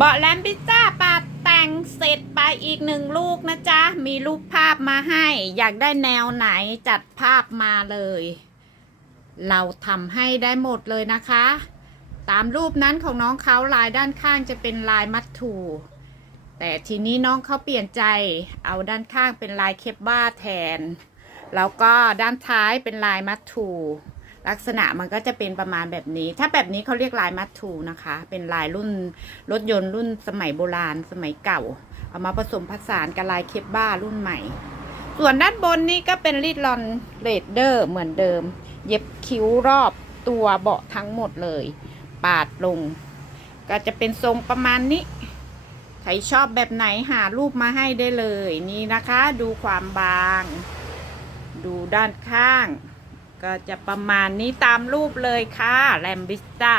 บาะแลมพิซซ่าปาดแต่งเสร็จไปอีกหนึ่งลูกนะจ๊ะ มีรูปภาพมาให้ อยากได้แนวไหนจัดภาพมาเลย เราทำให้ได้หมดเลยนะคะ ตามรูปนั้นของน้องเขาลายด้านข้างจะเป็นลายมัดถูแต่ทีนี้น้องเขาเปลี่ยนใจ เอาด้านข้างเป็นลายเคปบ้าแทน แล้วก็ด้านท้ายเป็นลายมัดถู ลักษณะมันก็จะเป็นประมาณแบบนี้ ถ้าแบบนี้เขาเรียกลายมัดถูนะคะ เป็นลายรุ่นรถยนต์รุ่นสมัยโบราณ สมัยเก่า เอามาผสมผสานกับลายเคปบ้ารุ่นใหม่ ส่วนด้านบนนี่ก็เป็นรีดลอนเรดเดอร์เหมือนเดิม เย็บคิ้วรอบตัวเบาะทั้งหมดเลย ปาดลง ก็จะเป็นทรงประมาณนี้ใครชอบแบบไหนหารูปมาให้ได้เลย นี่นะคะ ดูความบาง ดูด้านข้าง ก็จะประมาณนี้ตามรูปเลยค่ะแลมบิสต้า